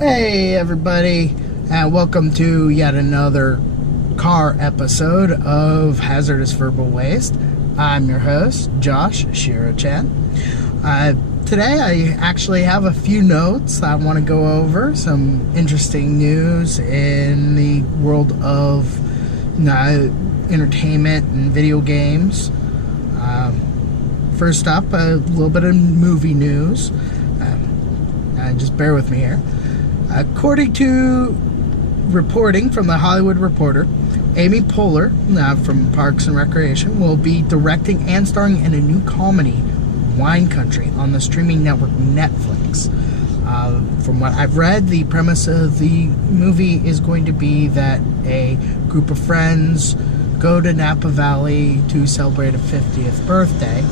Hey everybody, and welcome to yet another car episode of Hazardous Verbal Waste. I'm your host, Josh Shiro-chan. Today I actually have a few notes I want to go over, some interesting news in the world of entertainment and video games. First up, a little bit of movie news. Just bear with me here. According to reporting from the Hollywood Reporter, Amy Poehler from Parks and Recreation will be directing and starring in a new comedy, Wine Country, on the streaming network Netflix. From what I've read, the premise of the movie is going to be that a group of friends go to Napa Valley to celebrate a 50th birthday.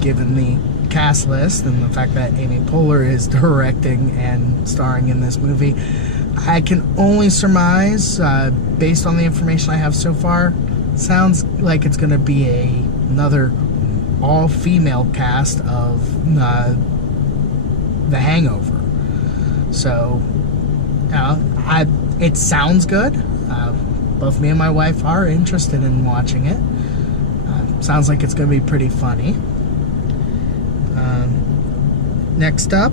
Given the cast list and the fact that Amy Poehler is directing and starring in this movie, I can only surmise, based on the information I have so far, sounds like it's going to be another all-female cast of The Hangover. So, it sounds good. Both me and my wife are interested in watching it. Sounds like it's going to be pretty funny. Next up,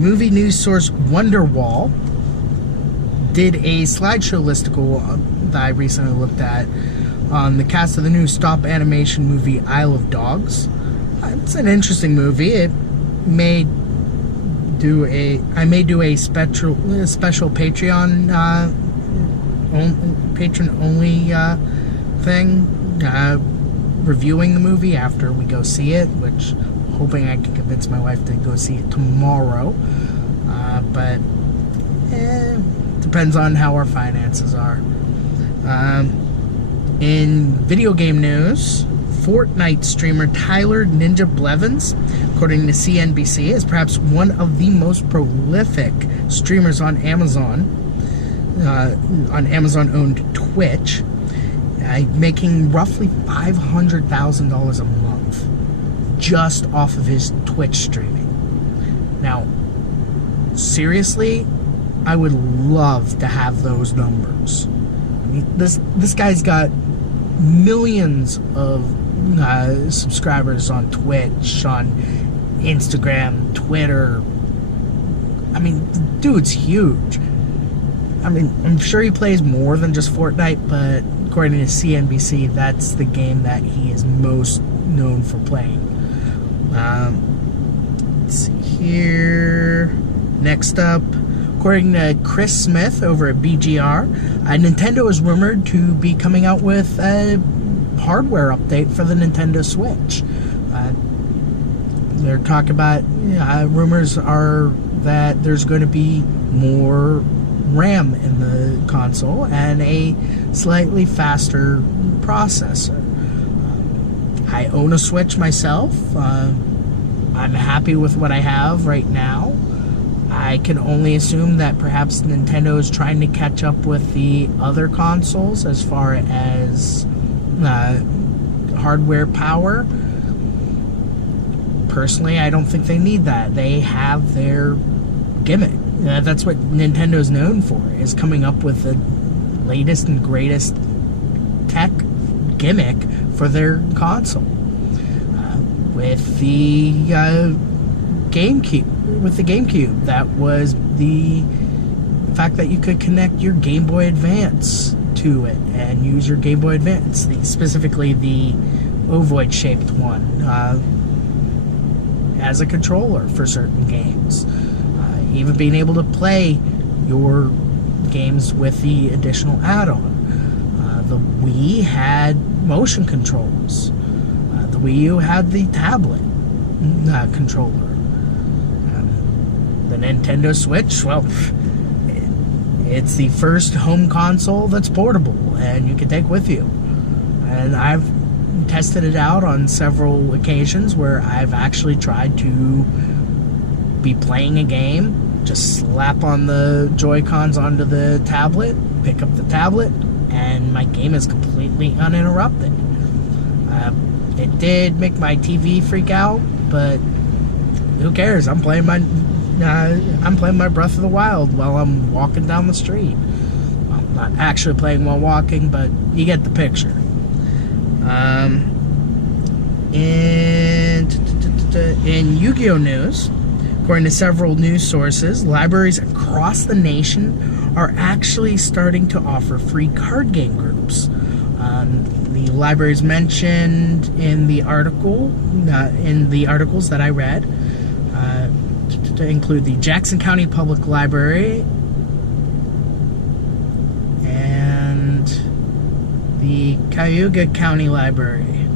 movie news source Wonderwall did a slideshow listicle that I recently looked at on the cast of the new stop animation movie Isle of Dogs. It's an interesting movie. I may do a special Patreon patron only thing, reviewing the movie after we go see it, which I'm hoping I can convince my wife to go see it tomorrow, but depends on how our finances are. In video game news, Fortnite streamer Tyler Ninja Blevins, according to CNBC, is perhaps one of the most prolific streamers on Amazon-owned Twitch, making roughly $500,000 a month just off of his Twitch streaming. Now, seriously, I would love to have those numbers. I mean, this guy's got millions of subscribers on Twitch, on Instagram, Twitter. I mean, the dude's huge. I mean, I'm sure he plays more than just Fortnite, but according to CNBC, that's the game that he is most known for playing. Let's see here. Next up, according to Chris Smith over at BGR, Nintendo is rumored to be coming out with a hardware update for the Nintendo Switch. They're talking about, rumors are that there's going to be more RAM in the console and a slightly faster processor. I own a Switch myself. I'm happy with what I have right now. I can only assume that perhaps Nintendo is trying to catch up with the other consoles as far as hardware power. Personally, I don't think they need that. They have their gimmick. That's what Nintendo's known for, is coming up with the latest and greatest tech gimmick for their console. With the GameCube, that was the fact that you could connect your Game Boy Advance to it and use your Game Boy Advance, specifically the ovoid-shaped one, as a controller for certain games. Even being able to play your games with the additional add-on. The Wii had motion controls. The Wii U had the tablet controller. The Nintendo Switch, well, it's the first home console that's portable and you can take with you. And I've tested it out on several occasions where I've actually tried to be playing a game, just slap on the Joy-Cons onto the tablet, pick up the tablet, and my game is completely uninterrupted. It did make my TV freak out, but who cares? I'm playing my Breath of the Wild while I'm walking down the street. Well, not actually playing while walking, but you get the picture. In Yu-Gi-Oh! News, according to several news sources, libraries across the nation are actually starting to offer free card game groups. The libraries mentioned in the articles that I read to include the Jackson County Public Library and the Cayuga County Library.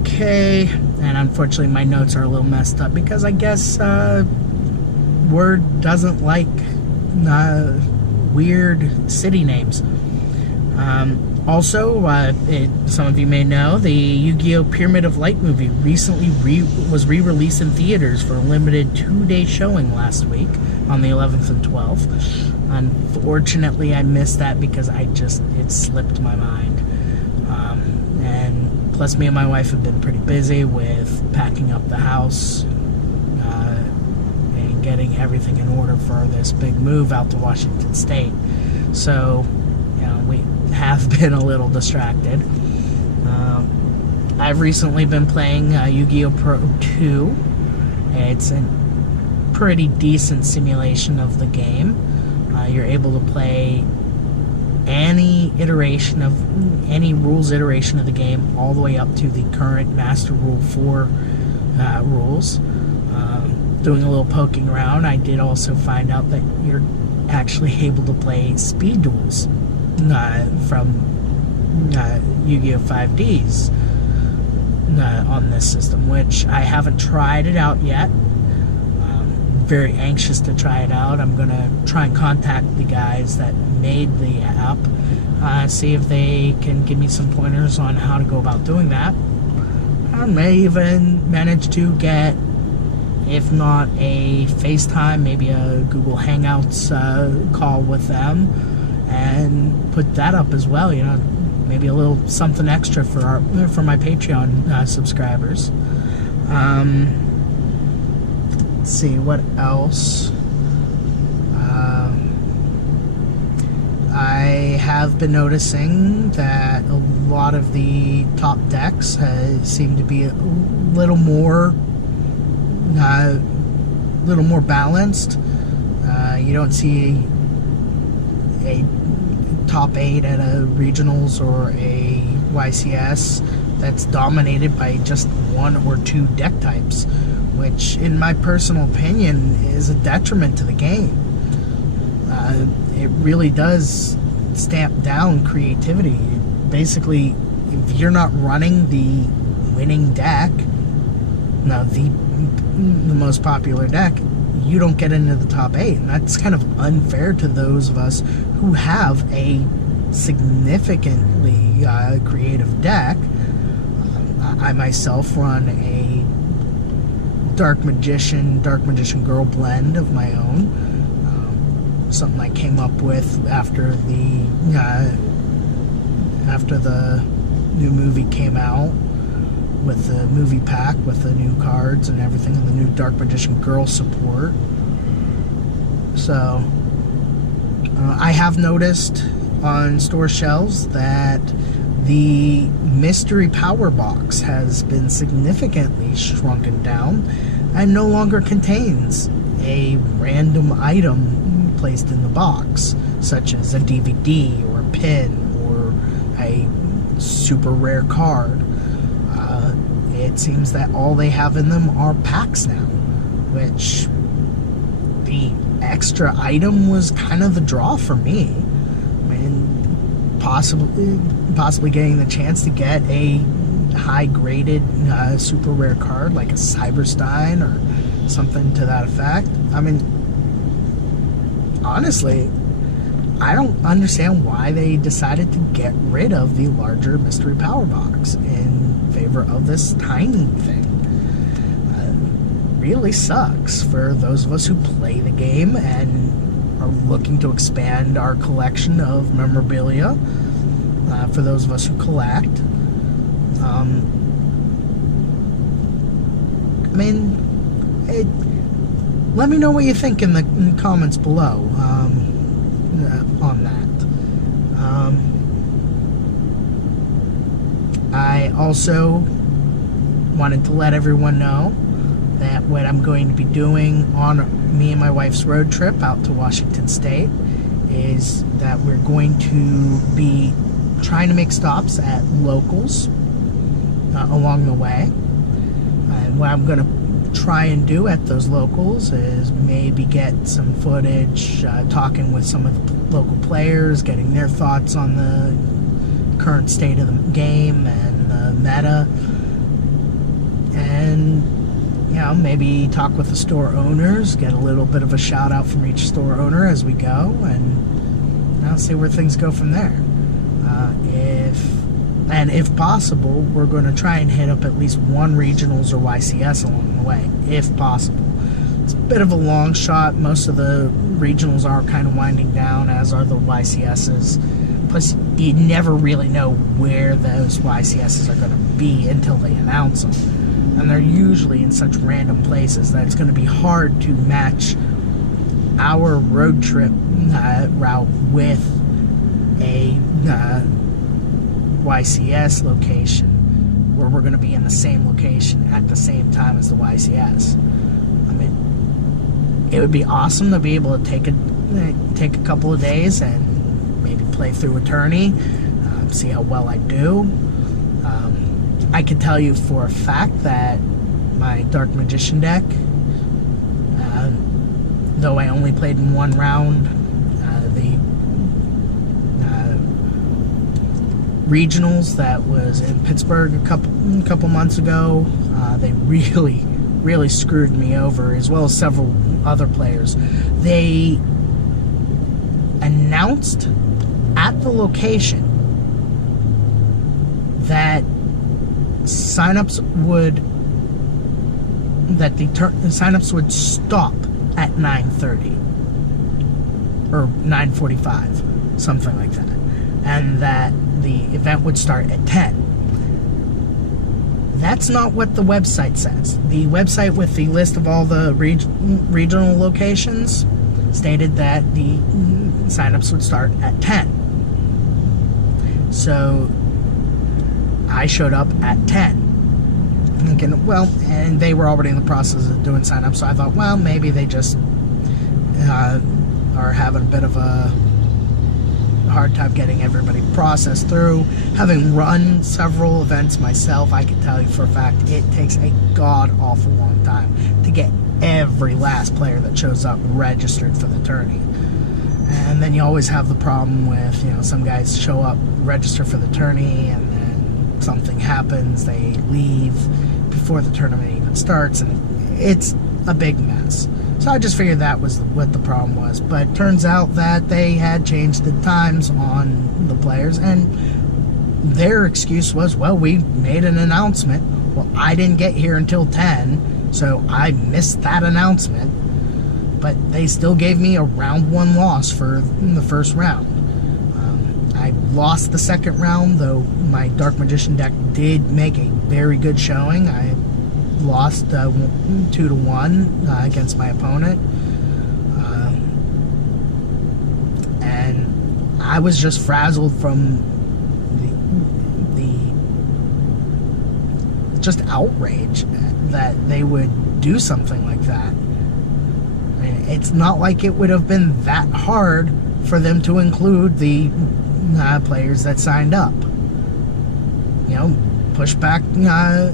Okay, and unfortunately my notes are a little messed up because I guess Word doesn't like weird city names. Also, some of you may know, the Yu-Gi-Oh! Pyramid of Light movie recently was re-released in theaters for a limited 2-day showing last week on the 11th and 12th. Unfortunately, I missed that because it slipped my mind. And plus, me and my wife have been pretty busy with packing up the house and getting everything in order for this big move out to Washington State. So, we have been a little distracted. I've recently been playing Yu-Gi-Oh! Pro 2. It's a pretty decent simulation of the game. You're able to play any rules iteration of the game all the way up to the current Master Rule 4 rules. Doing a little poking around, I did also find out that you're actually able to play speed duels from Yu-Gi-Oh! 5Ds on this system, which I haven't tried it out yet. Very anxious to try it out. I'm going to try and contact the guys that made the app, see if they can give me some pointers on how to go about doing that. I may even manage to get, if not a FaceTime, maybe a Google Hangouts call with them and put that up as well. Maybe a little something extra for my Patreon subscribers. Let's see what else. I have been noticing that a lot of the top decks seem to be a little more balanced. You don't see a top 8 at a regionals or a YCS that's dominated by just 1 or 2 deck types, which in my personal opinion is a detriment to the game. It really does stamp down creativity. Basically, if you're not running the winning deck, the most popular deck, you don't get into the top 8, and that's kind of unfair to those of us who have a significantly creative deck. I myself run a Dark Magician Girl blend of my own. Something I came up with after the new movie came out, with the movie pack with the new cards and everything, and the new Dark Magician Girl support. So I have noticed on store shelves that the mystery power box has been significantly shrunken down and no longer contains a random item placed in the box, such as a DVD or a pin or a super rare card. It seems that all they have in them are packs now, which the extra item was kind of the draw for me. I mean, possibly getting the chance to get a high-graded super rare card like a Cyberstein or something to that effect. I mean, honestly, I don't understand why they decided to get rid of the larger mystery power box in favor of this tiny thing. Really sucks for those of us who play the game and are looking to expand our collection of memorabilia. For those of us who collect, I mean, let me know what you think in the comments below on that. I also wanted to let everyone know that what I'm going to be doing on me and my wife's road trip out to Washington State is that we're going to be trying to make stops at locals along the way. And what I'm going to try and do at those locals is maybe get some footage talking with some of the local players, getting their thoughts on the current state of the game and the meta, and maybe talk with the store owners, get a little bit of a shout out from each store owner as we go, and see where things go from there. If possible, we're going to try and hit up at least one regionals or YCS along the way, if possible. It's a bit of a long shot. Most of the regionals are kind of winding down, as are the YCSs. Plus, you never really know where those YCSs are going to be until they announce them. And they're usually in such random places that it's going to be hard to match our road trip route with a YCS location where we're going to be in the same location at the same time as the YCS. I mean, it would be awesome to be able to take a couple of days and maybe play through a tourney, see how well I do. I can tell you for a fact that my Dark Magician deck, though I only played in one round, the regionals that was in Pittsburgh a couple months ago, they really screwed me over, as well as several other players. They announced at the location that signups would stop at 9:30 or 9:45, something like that, and that the event would start at 10. That's not what the website says. The website with the list of all the regional locations stated that the signups would start at 10. So I showed up at 10. Thinking, well, and they were already in the process of doing signups, so I thought, well, maybe they just are having a bit of a hard time getting everybody processed through. Having run several events myself, I can tell you for a fact it takes a god-awful long time to get every last player that shows up registered for the tourney. And then you always have the problem with, some guys show up, register for the tourney, and then something happens, they leave before the tournament even starts, and it's a big mess. So I just figured that was what the problem was. But turns out that they had changed the times on the players, and their excuse was, well, we made an announcement. Well, I didn't get here until 10, so I missed that announcement. But they still gave me a round 1 loss for the first round. I lost the second round, though my Dark Magician deck did make a very good showing. I lost 2-1 against my opponent. And I was just frazzled from the just outrage that they would do something like that. I mean, it's not like it would have been that hard for them to include the players that signed up. Push back the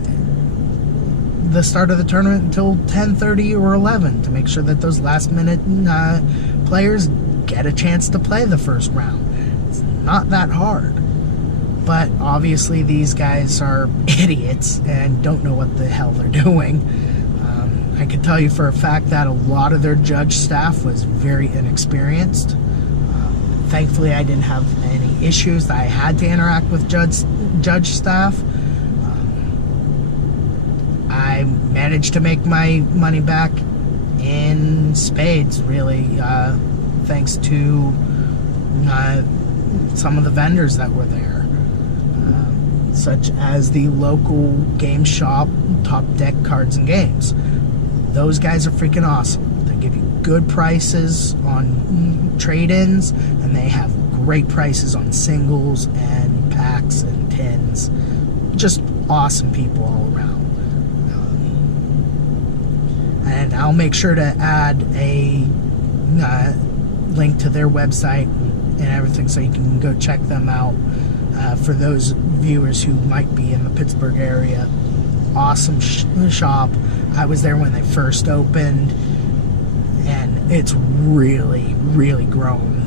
start of the tournament until 10:30 or 11 to make sure that those last minute players get a chance to play the first round. It's not that hard. But obviously these guys are idiots and don't know what the hell they're doing. I can tell you for a fact that a lot of their judge staff was very inexperienced. Thankfully, I didn't have any issues that I had to interact with judge staff. I managed to make my money back in spades, really, thanks to some of the vendors that were there. such as the local game shop, Top Deck Cards and Games. Those guys are freaking awesome. They give you good prices on trade-ins, and they have great prices on singles and packs and tins. Just awesome people all around. And I'll make sure to add a link to their website and everything, so you can go check them out for those viewers who might be in the Pittsburgh area. Awesome shop. I was there when they first opened, and it's really, really grown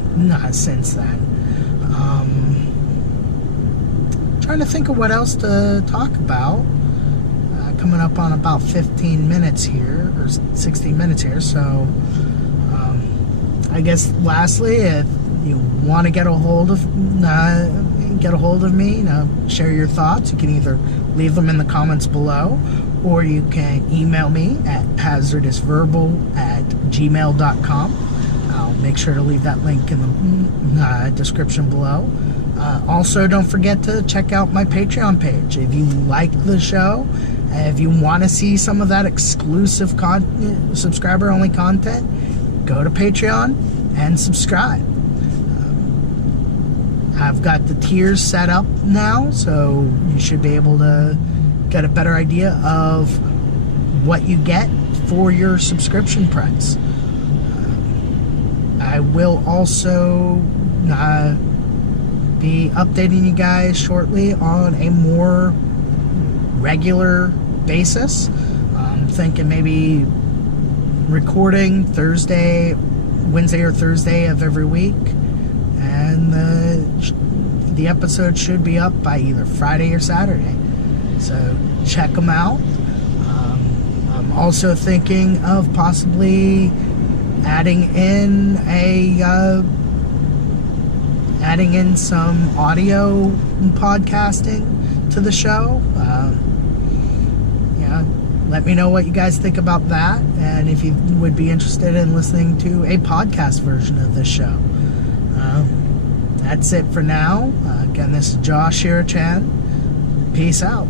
since then. Trying to think of what else to talk about. Coming up on about 15 minutes here, or 16 minutes here, so I guess lastly, if you want to get a hold of me, share your thoughts, you can either leave them in the comments below, or you can email me at havardousverbal@gmail.com. I'll make sure to leave that link in the description below. Also, don't forget to check out my Patreon page. If you like the show, if you want to see some of that exclusive subscriber-only content, go to Patreon and subscribe. I've got the tiers set up now, so you should be able to get a better idea of what you get for your subscription price. I will also be updating you guys shortly on a more regular basis. I'm thinking maybe recording Wednesday or Thursday of every week, and the episode should be up by either Friday or Saturday, so check them out. I'm also thinking of possibly adding in some audio podcasting to the show. Let me know what you guys think about that, and if you would be interested in listening to a podcast version of this show. That's it for now. Again, this is Josh Shirachan. Peace out.